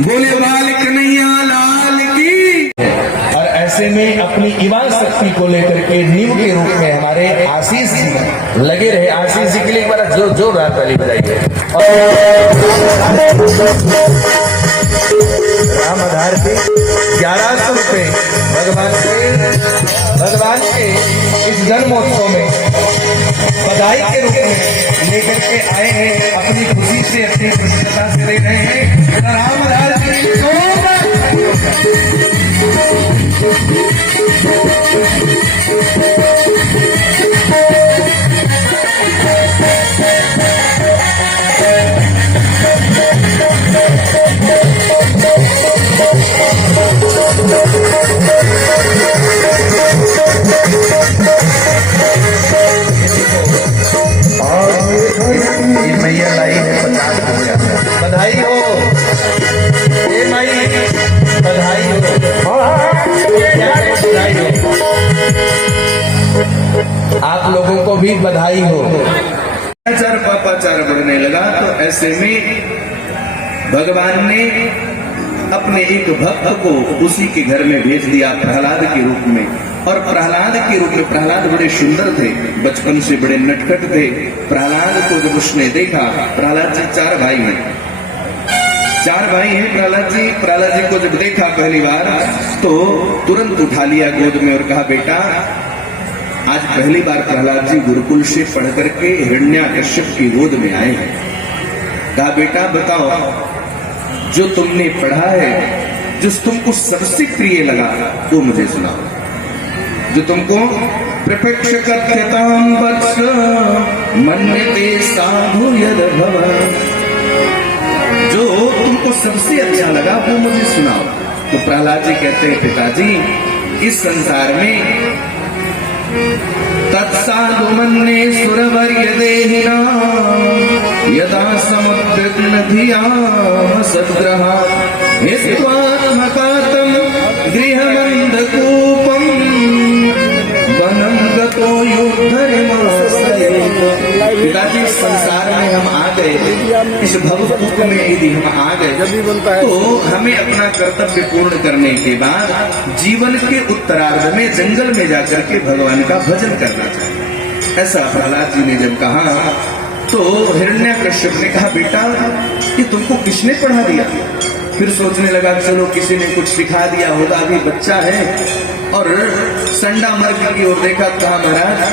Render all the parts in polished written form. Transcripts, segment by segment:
बोले बाल कन्हैया लाल की। और ऐसे में अपनी ईमान शक्ति को लेकर के नींव के रूप में हमारे आशीष जी लगे रहे। आशीष जी के लिए एक बार जोर जोरदार ताली बजाइए। राम आधार के 1100 रुपए भगवान के इस जन्मोत्सव में बधाई के रूप में लेकर के आए हैं। अपनी खुशी से अपनी प्रसन्नता से दे रहे हैं। राम आधार की मैया लाई है 50 रुपया। बधाई हो ए माई, बधाई हो, बधाई हो। आप लोगों को भी बधाई हो। चार पापाचार बढ़ने लगा तो ऐसे में भगवान ने अपने एक भक्त को उसी के घर में भेज दिया प्रहलाद के रूप में। और प्रहलाद के रूप में प्रहलाद बड़े सुंदर थे, बचपन से बड़े नटखट थे। प्रहलाद को जब उसने देखा, प्रहलाद जी 4 भाई हैं, 4 भाई हैं प्रहलाद जी को जब देखा पहली बार तो तुरंत उठा लिया गोद में और कहा बेटा आज पहली बार प्रहलाद जी गुरुकुल से पढ़ करके हिरण्याकश्यप की गोद में आए हैं। कहा बेटा बताओ जो तुमने पढ़ा है, जो तुमको सबसे प्रिय लगा वो मुझे सुनाओ। जो तुमको प्रत्यक्ष कथ्यताम वत्स मन्यते साधु यद भव, जो तुमको सबसे अच्छा लगा वो मुझे सुनाओ। तो प्रहलाद जी कहते हैं पिताजी इस संसार में तत्साधु मन्ये सुरवर्य देहिना यदा समुद्रग्न धिया सद्ग्रहा हित्वात्मकातम गृहमन्धकूपम वनं गतो युद्धरिमाश्रये। पिताजी संसार में हम आ गए, इस भवकूप में यदि हम आ गए तो हमें अपना कर्तव्य पूर्ण करने के बाद जीवन के उत्तरार्ध में जंगल में जाकर के भगवान का भजन करना चाहिए। ऐसा प्रहलाद जी ने जब कहा तो हिरण्याकश्यप ने कहा बेटा ये तुमको किसने पढ़ा दिया? फिर सोचने लगा चलो किसी ने कुछ सिखा दिया होगा, अभी बच्चा है। और संडा मर्ग की ओर देखा, कहा महाराज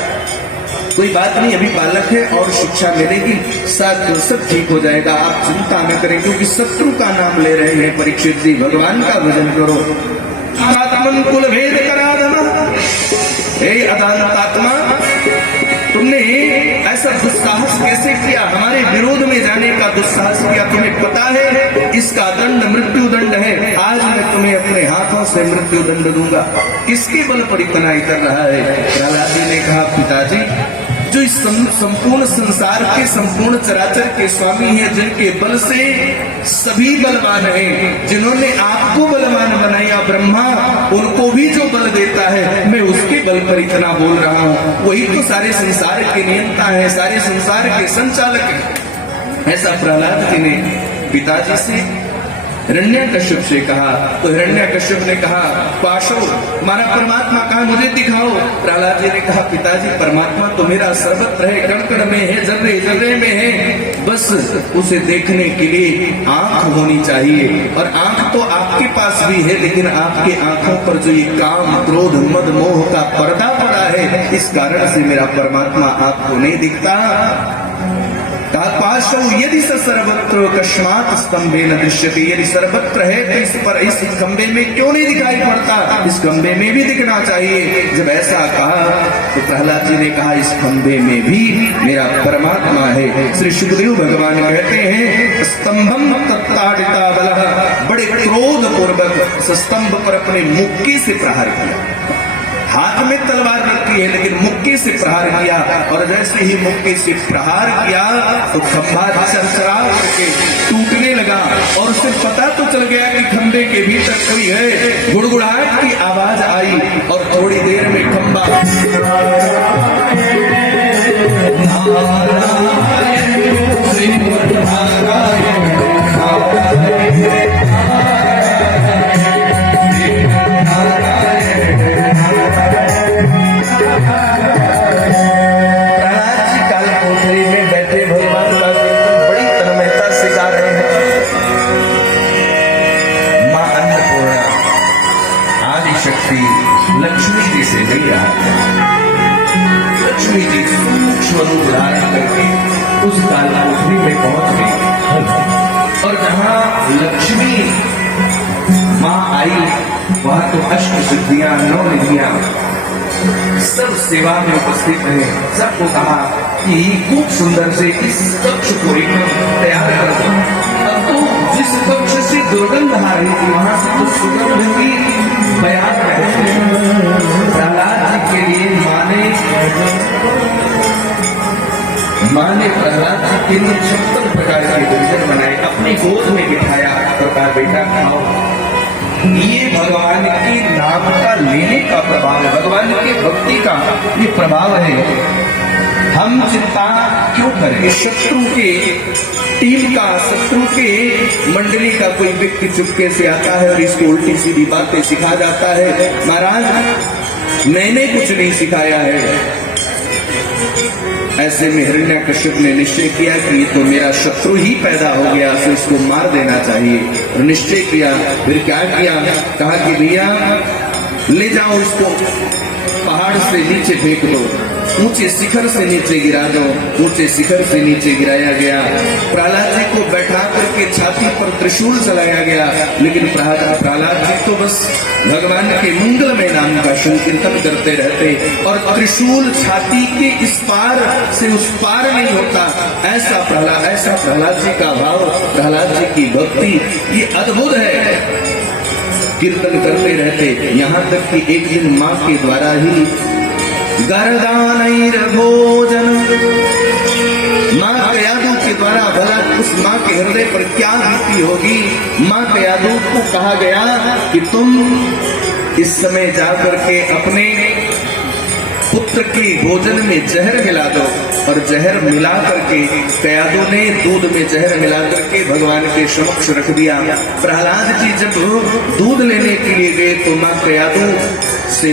कोई बात नहीं, अभी बालक है और शिक्षा मिलेगी, सब ठीक हो जाएगा, आप चिंता न करें। क्योंकि शत्रु का नाम ले रहे हैं परीक्षित जी, भगवान का भजन करो। आत्मन कुल भेद करा देना, हे अदालतात्मा तुमने ऐसा दुस्साहस कैसे किया, हमारे विरोध में जाने का दुस्साहस किया? तुम्हें पता है इसका दंड मृत्यु दंड है। आज मैं तुम्हें अपने हाथों से मृत्यु दंड दूंगा। किसके बल पर इतना ही कर रहा है? प्रहलाद जी ने कहा पिताजी जो इस संपूर्ण संसार के संपूर्ण चराचर के स्वामी हैं, जिनके बल से सभी बलवान हैं, जिन्होंने आपको बलवान बनाया ब्रह्मा, उनको भी जो बल देता है मैं उसके बल पर इतना बोल रहा हूँ। वही तो सारे संसार के नियंता है, सारे संसार के संचालक है। ऐसा प्रहलाद जी ने पिताजी से हिरण्यकश्यप से कहा। तो हिरण्यकश्यप ने कहा, पाशव, हमारा परमात्मा कहाँ, मुझे दिखाओ। प्रहलाद जी ने कहा, पिताजी परमात्मा तो मेरा सर्वत्र है, कण कण में है, जर्रे जर्रे में है, बस उसे देखने के लिए आंख होनी चाहिए। और आंख तो आपके पास भी है, लेकिन आपके आंखों पर जो ये काम, क्रोध, मद, मोह का पर्दा पड़ा है, इस कारण से मेरा परमात्मा आपको नहीं दिखता। पाशव यदि स सर्वत्र कस्मात् स्तंभे न दृश्यते, यदि सर्वत्र है तो इस पर, इस खंबे में क्यों नहीं दिखाई पड़ता, इस खंबे में भी दिखना चाहिए। जब ऐसा कहा तो प्रहलाद जी ने कहा, इस खंबे में भी मेरा परमात्मा है। श्री सुखदेव भगवान कहते हैं, स्तंभम तत्ताड़िता बलः, बड़े क्रोध पूर्वक स्तंभ पर अपने मुक्की से प्रहार किया। हाथ में तलवार रखी है, लेकिन मुक्के से प्रहार किया। और जैसे ही मुक्के से प्रहार किया तो खंभा चरचरा करके टूटने लगा। और उसे पता तो चल गया कि खंभे के भीतर कोई है। गुड़गुड़ाहट की आवाज आई और थोड़ी देर में खंभा लक्ष्मी जी से मिल रहा है। लक्ष्मी जी सूक्ष्म रूप धारण करके उस काल कोठरी में पहुंच गई। और जहां लक्ष्मी मां आई, वहां तो अष्ट सिद्धियां, 9 निधियां सब सेवा में उपस्थित रहे। सबको कहा कि खूब सुंदर से इस कक्ष को एकदम तैयार कर दो। अब तो जिस कक्ष से दुर्गंध आ रही थी, वहां से तो सुगंध की बयान है। प्रहलाद जी के लिए माने प्रहलाद जी के लिए 56 प्रकार के व्यंजन बनाए, अपनी गोद में बिठाया और कहा, बेटा खाओ। ये भगवान के नाम का लेने का प्रभाव है, भगवान के भक्ति का ये प्रभाव है। हम चिंता क्यों करें? शत्रु के टीम का, शत्रु के मंडली का कोई व्यक्ति चुपके से आता है और इसको उल्टी सीधी बातें सिखा जाता है। महाराज, मैंने कुछ नहीं सिखाया है। ऐसे में हिरण्यकश्यप ने निश्चय किया कि ये तो मेरा शत्रु ही पैदा हो गया, तो इसको मार देना चाहिए। और निश्चय किया, फिर क्या किया, कहा कि भैया ले जाओ इसको, पहाड़ से नीचे फेंक दो, ऊंचे शिखर से नीचे गिरा दो। ऊंचे शिखर से नीचे गिराया गया। प्रहलाद जी को बैठा करके छाती पर त्रिशूल चलाया गया, लेकिन प्रहलाद जी तो बस भगवान के मंगलमय नाम का संकीर्तन करते रहते और त्रिशूल छाती के इस पार से उस पार नहीं होता। ऐसा प्रहलाद जी का भाव, प्रहलाद जी की भक्ति, ये अद्भुत है। कीर्तन करते रहते, यहाँ तक कि एक दिन माँ के द्वारा ही गर्दानैर भोजन, माँ कयादू के द्वारा, भला उस माँ के हृदय पर क्या बीती होगी। माँ कयादू को कहा गया कि तुम इस समय जाकर के अपने पुत्र के भोजन में जहर मिला दो। और जहर मिला करके कयादू ने दूध में जहर मिला करके भगवान के समक्ष रख दिया। प्रहलाद जी जब दूध लेने के लिए गए तो माँ कयादू से